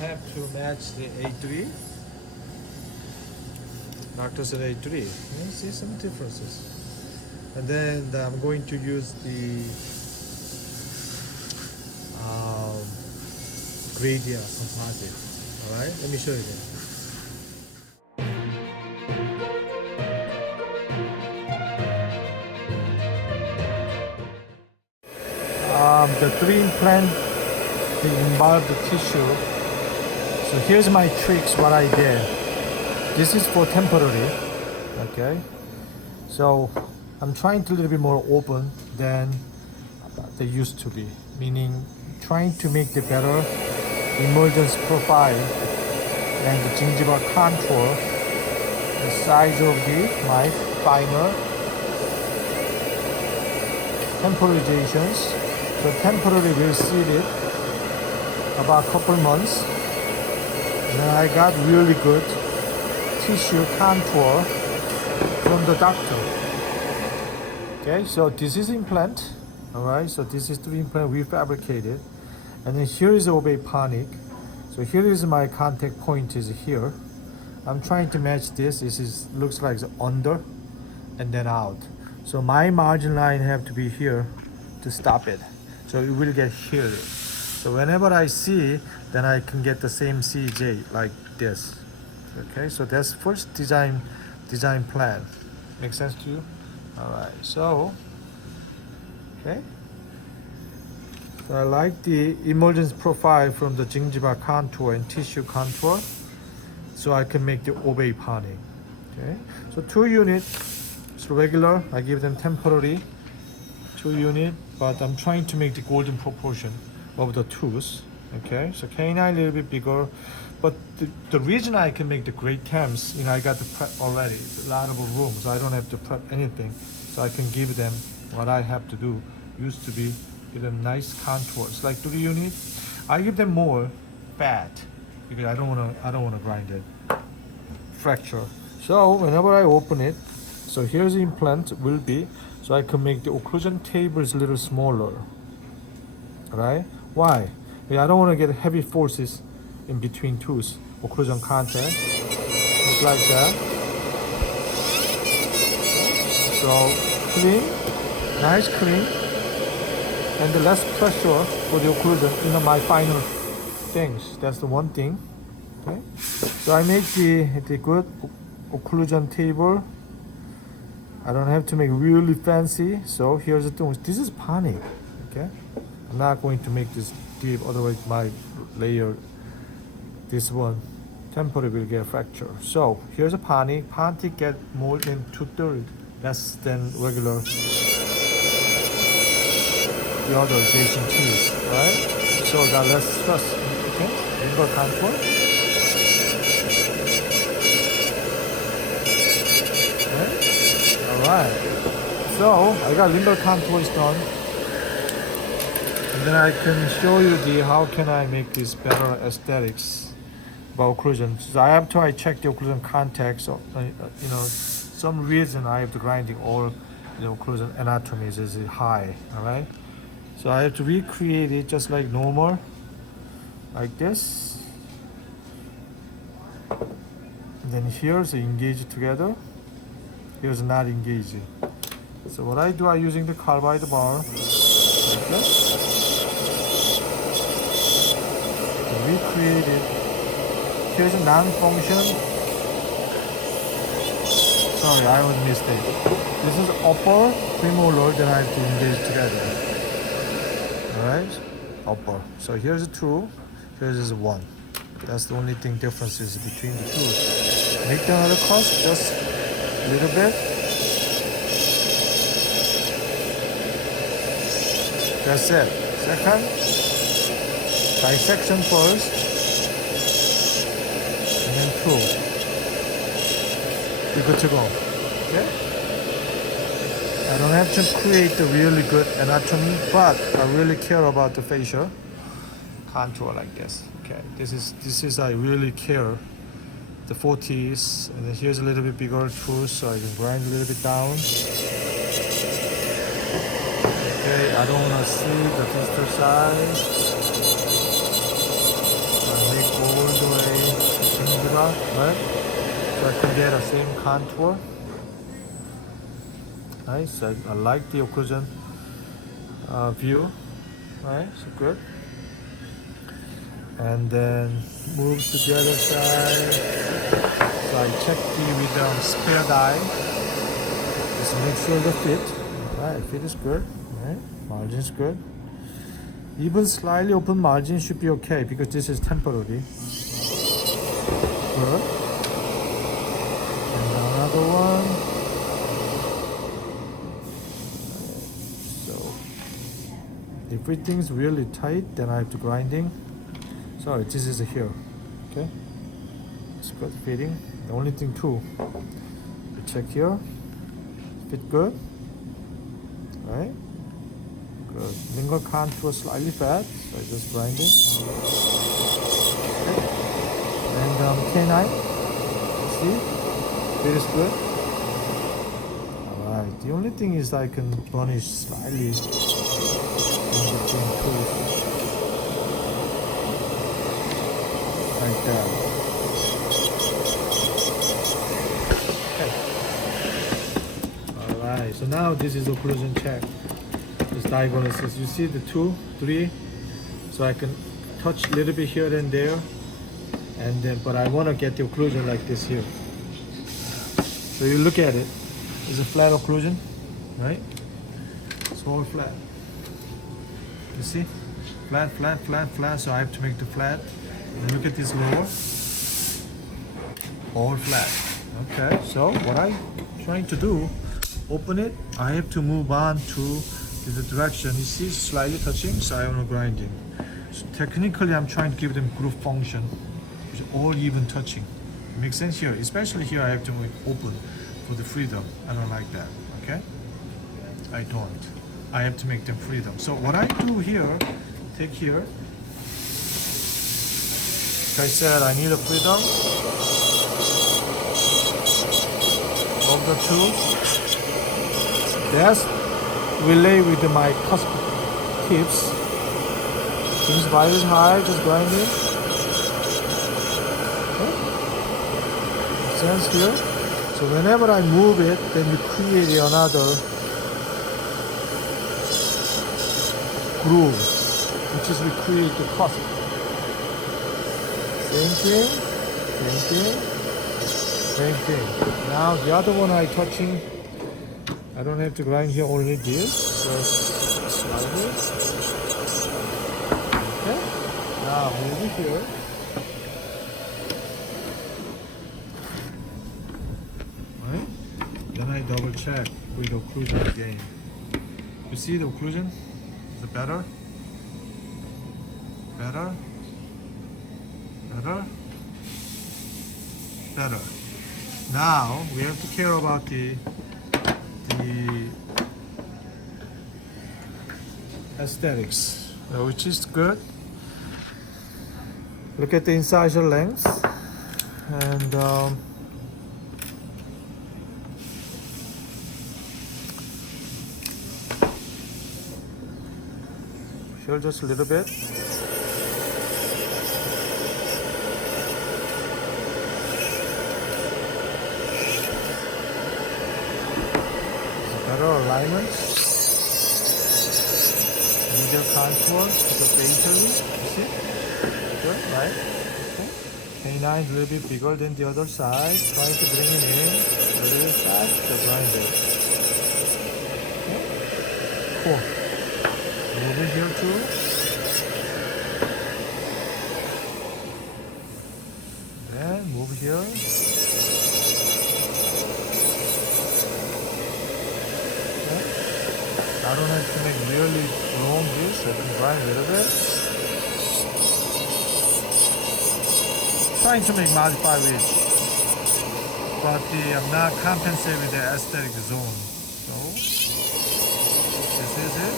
have to match the A3. Doctor said A3. You see some differences. And then I'm going to use the gradient composite. Alright, let me show you again. The 3 implant, they involve the tissue. So here's my tricks, what I did. This is for temporary, okay? So I'm trying to a little bit more open than they used to be, meaning trying to make the better emergence profile and the gingival contour, the size of my finer temporizations. So temporary will see it about a couple months. And then I got really good tissue contour from the doctor. Okay, so this is implant. Alright, so this is 3 implant we fabricated. And then here is obey-ponic. So here is my contact point is here. I'm trying to match this. This is looks like under and then out. So my margin line have to be here to stop it. So it will get here. So whenever I see, then I can get the same CJ like this. Okay, so that's first design plan. Make sense to you? Alright, so okay. So I like the emergence profile from the gingival contour and tissue contour. So I can make the obey-ponic. Okay, so 2 units. So regular, I give them temporary 2 unit, but I'm trying to make the golden proportion of the tooth. Okay, so canine a little bit bigger, but the reason I can make the great temps, I got the prep already. It's a lot of room, so I don't have to prep anything. So I can give them what I have to do. Used to be give them nice contours, like 3 unit. I give them more fat because I don't wanna grind it, fracture. So whenever I open it, so here's the implant will be. So I can make the occlusion tables a little smaller, right? Why? Because I don't want to get heavy forces in between tooth. Occlusion contact, just like that. So clean, nice clean, and the less pressure for the occlusion in my final things. That's the one thing. Okay. So I make the good occlusion table. I don't have to make really fancy. So here's the thing. This is ponic. Okay. I'm not going to make this deep, otherwise my layer, this one, temporary will get fracture. So here's a ponic. Ponic get more than 2/3 less than regular the other adjacent teeth, right? So got less stress. Okay. Limber contour. Alright, so I got limber contours done, and then I can show you how can I make this better aesthetics about occlusion. So I check the occlusion contact. So some reason I have to grinding all occlusion anatomies is high. Alright, so I have to recreate it just like normal, like this. And then here's engaged together. Here's not engaging. So what I do, I using the carbide bar. Like this. Recreate it. Here's a non-function. Sorry, I was mistaken. This is upper premolar that I have to engage together. Alright? Upper. So here's a 2. Here's a 1. That's the only thing differences between the two. Make the another cut, just a little bit. That's it. Second, dissection first, and then 2. You're good to go. Okay? I don't have to create the really good anatomy, but I really care about the facial contour like this. Okay, this is I really care. The 40s, and then here's a little bit bigger tooth, so I can grind a little bit down. Okay, I don't want to see the distal size. I make over camera, right? So I can get the same contour. Nice. I like the occlusion view. Right, so good. And then move to the other side. So I check with spare die. Just make sure the fit. Right, fit is good. Right, margin is good. Even slightly open margin should be okay because this is temporary. Good. And another one. So if everything's really tight, then I have to grinding. Sorry, this is here. Okay. It's good fitting. The only thing too, you check here. Fit good. Right. Good. Lingual contour slightly fat, so I just grind it. Okay. And K9. See? It is good. Alright. The only thing is I can burnish slightly in between tools. Like that. Okay. Alright. So now this is occlusion check. Diagnosis. You see the 2, 3, so I can touch a little bit here and there, and then but I want to get the occlusion like this here. So you look at it. It's a flat occlusion, right? It's all flat. You see, flat, flat, flat, flat. So I have to make the flat. And look at this lower, all flat. Okay. So what I'm trying to do, open it. I have to move on to the direction. You see, slightly touching, so I am grinding. So technically, I'm trying to give them groove function, which is all even touching. It makes sense here, especially here. I have to make open for the freedom. I don't like that. Okay, I don't. I have to make them freedom. So what I do here, take here. Like I said, I need a freedom of the tools. That's relay with my cusp tips. Things right is high, just grind it. Okay. Makes sense here. So whenever I move it, then you create another groove, which is we create the cusp. Same thing, same thing, same thing. Now the other one I touching. I don't have to grind here, only this. Just slide it. Okay. Now move it here. Right? Then I double check with occlusion again. You see the occlusion? Is it better? Better? Better? Better. Now we have to care about the aesthetics, which is good. Look at the incisor length, and show just a little bit. Better alignment. Medial contour, the facially, you see? Good, right? Okay. K9 is a little bit bigger than the other side. Trying to bring it in a little bit fast, the grind it. Okay. Cool. Move it here too. Then move here. I don't have to make really long this. I can grind a little bit. Trying to make modify which, but I'm not compensating with the aesthetic zone. So this is it.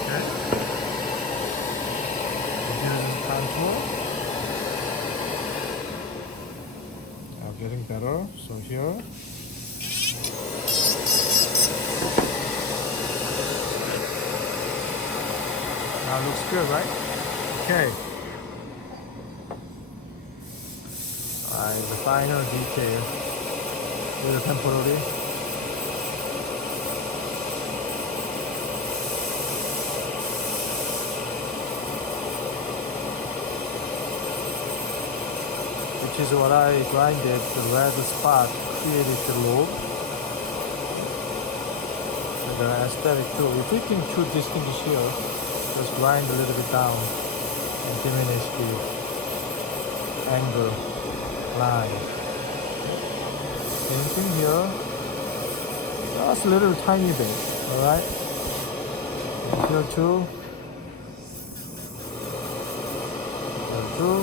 Okay. Here's the contour. Now getting better. So here. Now looks good, right? Okay. finer detail with the temporary. Which is what I grinded, the red spot created the lobe. And the aesthetic too. If we can too distinguish here, just grind a little bit down and diminish the angle line. Same thing here. Just a little tiny bit, alright? Here too. Here too.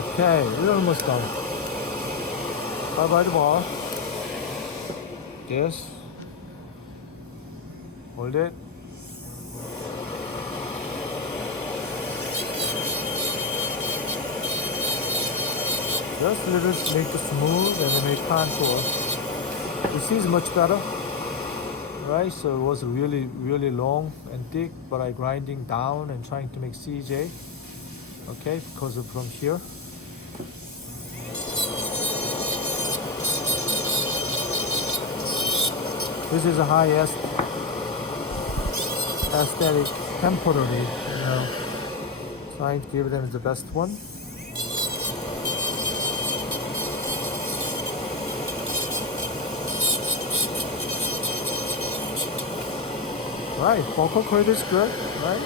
Okay, we're almost done. Bye bye the bar. Yes. Hold it. Just a little make it smooth and then make contour. This is much better. Right, so it was really long and thick, but I grinding down and trying to make CJ. Okay, because of from here. This is a highest aesthetic temporary, you know, trying to give them the best one. Right, focal curve is good, right?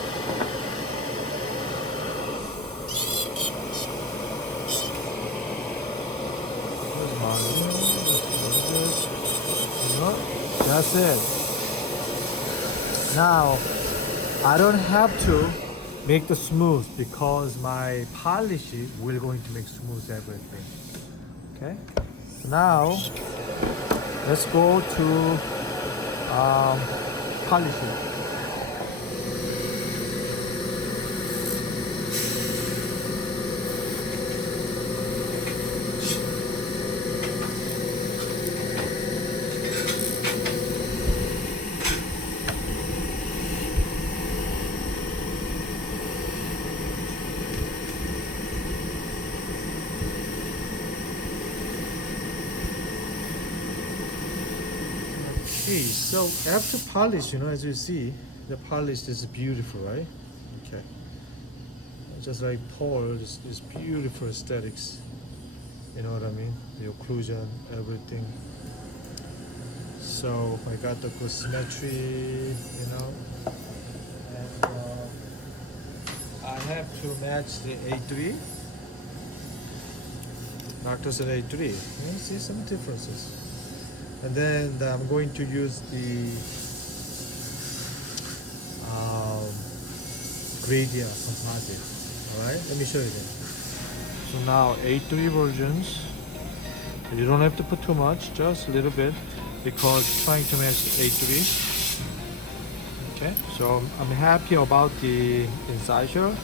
That's it. Now, I don't have to make the smooth because my polish will going to make smooth everything. Okay. So now, let's go to polishing. Okay, so after polish, you know, as you see, the polish is beautiful, right? Okay. Just like Paul, this beautiful aesthetics. You know what I mean? The occlusion, everything. So I got the good symmetry, you know. And I have to match the A3. Doctor said A3. You see some differences. And then I'm going to use the gradient composite. Alright, let me show you that. So now A3 versions. You don't have to put too much, just a little bit, because trying to match A3. Okay, so I'm happy about the incisor,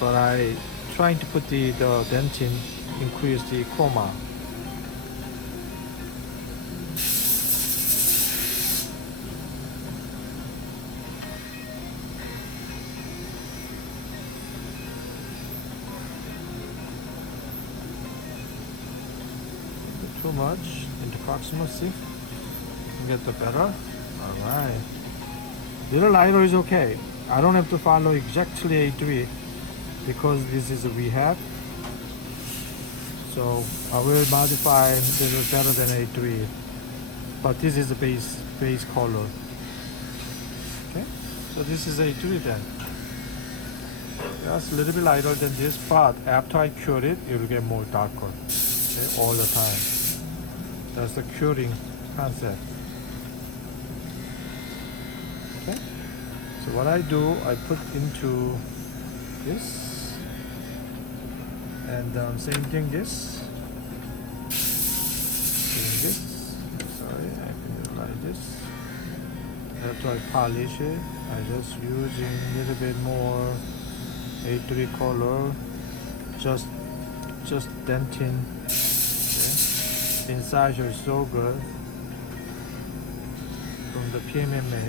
but I trying to put the dentin, increase the chroma. Too much into proximacy. Get the better. Alright. Little lighter is okay. I don't have to follow exactly A3 because this is a rehab. So I will modify a little better than A3. But this is the base color. Okay. So this is A3 then. Just a little bit lighter than this, but after I cure it, it will get more darker. Okay, all the time. That's the curing concept. Okay. So what I do, I put into this, and same thing this. Doing this. Sorry, I can do like this. After I polish it, I just using a little bit more A3 color, just denting. The incisor is so good from the PMMA.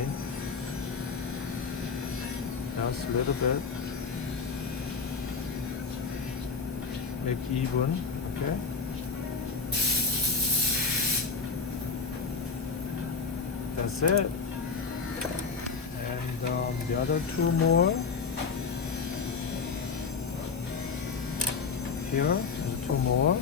Just a little bit. Make even, okay? That's it. And the other two more. Here, and two more.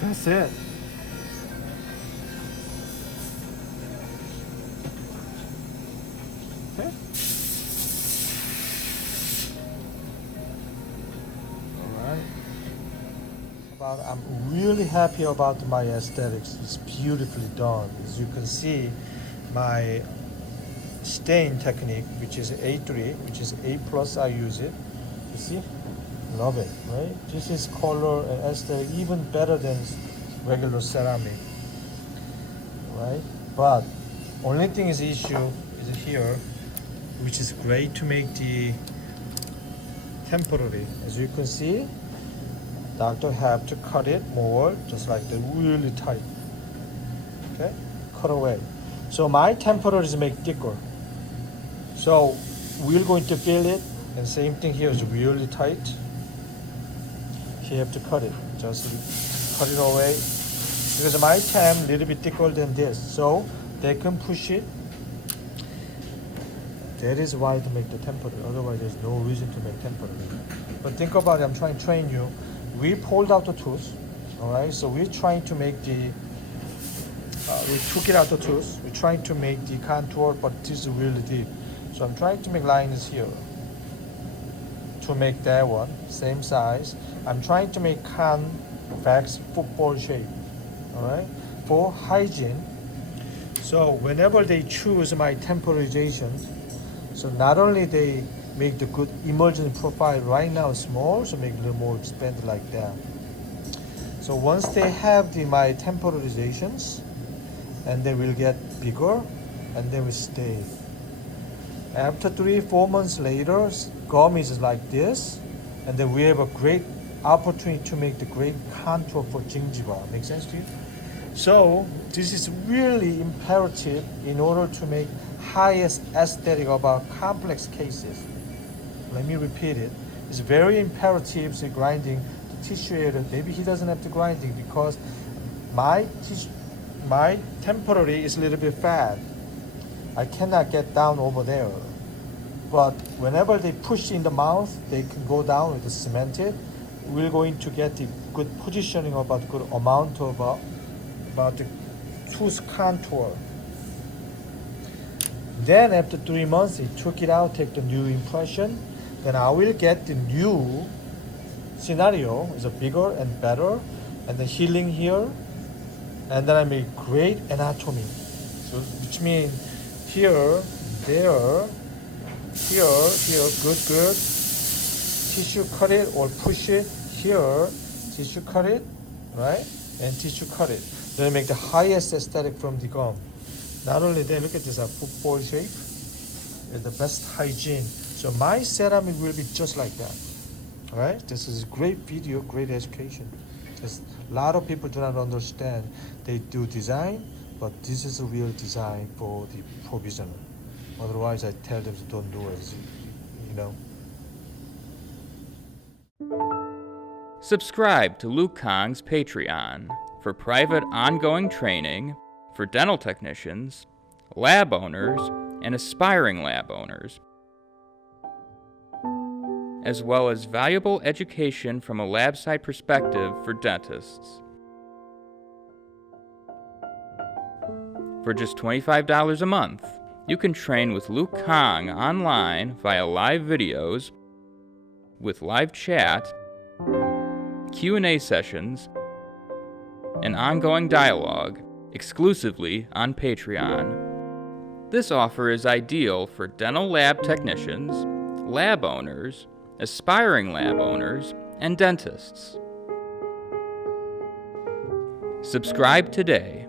That's it. Okay. Alright. I'm really happy about my aesthetics. It's beautifully done. As you can see, my stain technique, which is A3, which is A+, I use it. You see? Love it, right? This is color and aesthetic even better than regular ceramic, right? But only thing is issue is here, which is great to make the temporary. As you can see, doctor have to cut it more, just like the really tight. Okay, cut away. So my temporaries make thicker. So we're going to fill it, and same thing here is really tight. You have to cut it, just cut it away, because my temp a little bit thicker than this, so they can push it. That is why to make the temporary, otherwise there's no reason to make temporary. But think about it, I'm trying to train you. We pulled out the tooth, all right, so we're trying to make the we took it out the tooth, we're trying to make the contour, but this is really deep, so I'm trying to make lines here to make that one same size. I'm trying to make convex football shape, all right, for hygiene. So whenever they choose my temporizations, so not only they make the good emergent profile right now small, so make a little more expanded like that. So once they have my temporizations, and they will get bigger, and they will stay. After 3-4 months later, gum is like this, and then we have a great opportunity to make the great contour for gingiva. Make sense to you? So this is really imperative in order to make highest aesthetic about complex cases. Let me repeat it. It's very imperative to grinding the tissue area. Maybe he doesn't have to grinding because my temporary is a little bit fat. I cannot get down over there. But whenever they push in the mouth, they can go down with the cemented. We're going to get the good positioning about good amount of about the tooth contour. Then after 3 months, they took it out, take the new impression. Then I will get the new scenario, is a bigger and better, and the healing here, and then I make great anatomy. So which means here, there, here, good. Tissue cut it or push it. Here, tissue cut it, right? And tissue cut it. Then make the highest aesthetic from the gum. Not only that, look at this, a football shape. It's the best hygiene. So my ceramic will be just like that. All right? This is great video, great education. Because a lot of people do not understand. They do design, but this is a real design for the provisional. Otherwise, I tell them to don't do it, you know. Subscribe to Luke Kahn's Patreon for private ongoing training for dental technicians, lab owners, and aspiring lab owners, as well as valuable education from a lab side perspective for dentists. For just $25 a month, you can train with Luke Kahng online via live videos with live chat, Q&A sessions, and ongoing dialogue exclusively on Patreon. This offer is ideal for dental lab technicians, lab owners, aspiring lab owners, and dentists. Subscribe today.